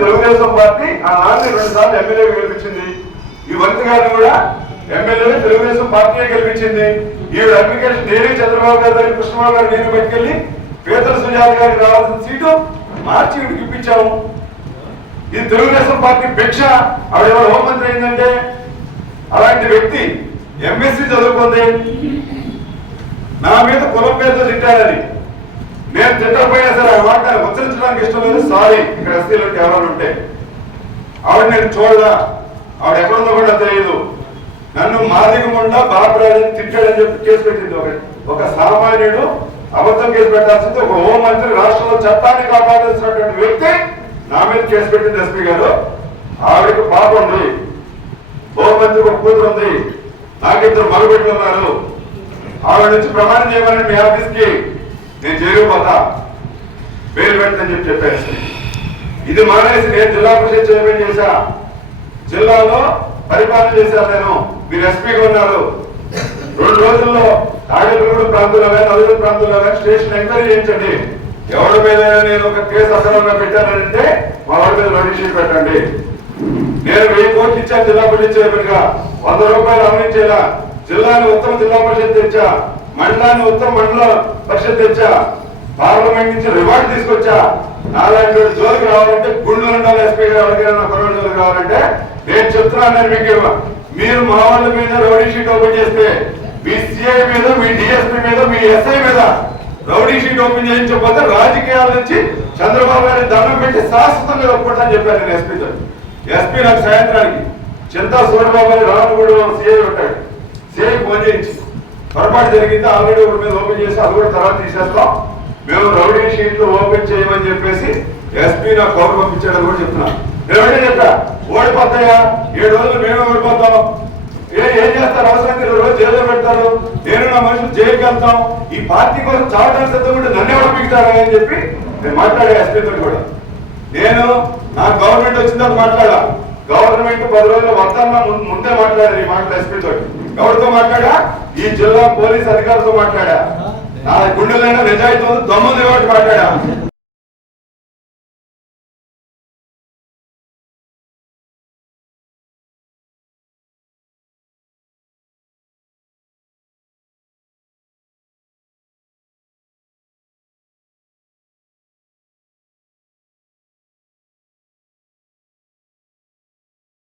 Telugu Desam party ఆ నాన్ని 2 సార్లు ఎమ్మెల్యేగా గెలిపించింది. ఈ వంతి గారిని కూడా ఎమ్మెల్యేగా తెలుగుదేశం పార్టీయే గెలిపించింది. ఈవిడ అప్లికేషన్ నేనే చంద్రబాబు గారి దగ్గర కృష్ణబాబు గారు నేను పెట్టుకెళ్ళి పేదల సుజాత గారికి రావాల్సిన సీటు మార్చి వీడికి ఇప్పించాము. ఇది తెలుగుదేశం పార్టీ భిక్ష. ఆవిడ ఎవరు హోంమంత్రి అయిందంటే అలాంటి వ్యక్తి ఎంఎస్సీ చదువుకుంది. నా మీద కులం పేరుతో తిట్టాడని నేను తిట్టకపోయినా సరే ఆ మాట ఉచ్చరించడానికి ఇష్టం లేదు. సారీ, ఇక్కడ ఎస్సీలు ఎవరైనా ఉంటే ఆవిడ నేను చూడదా, ఆవిడ ఎక్కడుందో కూడా తెలియదు. నన్ను మాదిగముండా బాబురాజని తిట్టాడని చెప్పి కేసు పెట్టింది. ఒక సామాన్యుడు అబద్ధం కేసు పెట్టాల్సింది ఒక హోంమంత్రి, రాష్ట్రంలో చట్టాన్ని కాపాడాల్సినటువంటి వ్యక్తి నా మీద కేసు పెట్టింది ఎస్పీ గారు. ఆవిడకి పాప ఉంది, హోంమంత్రికి ఒక కూతురు ఉంది, నాకిద్దరు మగబిడ్డలు ఉన్నారు. ఆవిడ నుంచి ప్రమాణం చేయమని మీ ఆఫీస్ కి నేను చేయకపోతా బెయిల్ పెట్టని చెప్పేసి ఇది మానేసి నేను జిల్లా పరిషత్ చైర్మన్ చేశా. జిల్లాలో పరిపాలన చేశాను నేను. మీరు ఎస్పీగా ఉన్నారు. 2 రోజుల్లో తాడేపల్లిగూడ ప్రాంతంలో కానీ నలుగురు ప్రాంతంలో కానీ స్టేషన్ ఎంక్వైరీ చేయించండి. ఎవరి మీద నేను ఒక కేసు అసలు పెట్టానంటే మా వాడి మీద నోటీస్ పెట్టండి. నేను 1000 కోట్లు ఇచ్చాను జిల్లా పరిషత్ చైర్మన్ గా. 100 రూపాయలు అమలించేలా జిల్లాని ఉత్తమ జిల్లా పరిషత్ తెచ్చా, మండలాన్ని ఉత్తమ మండల పరిషత్ తెచ్చా, పార్లమెంట్ నుంచి రివార్డు తీసుకొచ్చా. నాలాంటి జోలికి రావాలంటే గుండెలు ఉండాలి. ఎస్పీ గారు ఎవరికైనా కొరవ జోలికి రావాలంటే నేను చెప్తున్నాను. మీకు మీరు మా వాళ్ళ మీద రౌడీ షీట్ ఓపెన్ చేస్తే మీ సిఐ మీద, మీ డిఎస్పీ మీద, మీ ఎస్ఐ మీద రౌడీ షీట్ ఓపెన్ చేయించకపోతే రాజకీయాల నుంచి చంద్రబాబు గారిని దండం పెట్టి శాశ్వతంగా ఒప్పుకుంటానని చెప్పాను నేను ఎస్పీతో. ఎస్పీ నాకు సాయంత్రానికి చింతా సూర్యబాబు అని రానుగూడ సిఐ ఉంటాడు, సిఐ ఫోన్ చేయించి పొరపాటు జరిగింది, ఆల్రెడీ ఒకటి మీద ఓపెన్ చేసి అది కూడా తర్వాత తీసేస్తాం, మేము రౌడీ షీట్లు ఓపెన్ చేయమని చెప్పేసి ఎస్పీ నాకు కవర్ పంపించాడని కూడా చెప్తున్నా. నేను చెప్పా ఓడిపోతాయా, 7 రోజులు మేమే ఓడిపోతాం, ఏం చేస్తారు, అవసరం 20 రోజులు జైల్లో పెడతారు, నేను నా మనుషులు జైలుకి వెళ్తాం, ఈ పార్టీ కోసం చావడానికి సిద్ధం ఉంటే నన్ను ఎవరు పిగుతారా అని చెప్పి నేను మాట్లాడా ఎస్పీతో కూడా. నేను నా గవర్నమెంట్ వచ్చిందని మాట్లాడా. గవర్నమెంట్ 10 రోజుల వద్దన్నా ముందే మాట్లాడారు ఈ మాటలు ఎస్పీతో. ఎవరితో మాట్లాడా? ఈ జిల్లా పోలీస్ అధికారులతో మాట్లాడా. నా గుండెలైనా నిజాయితీ దమ్ముంది కాబట్టి మాట్లాడా.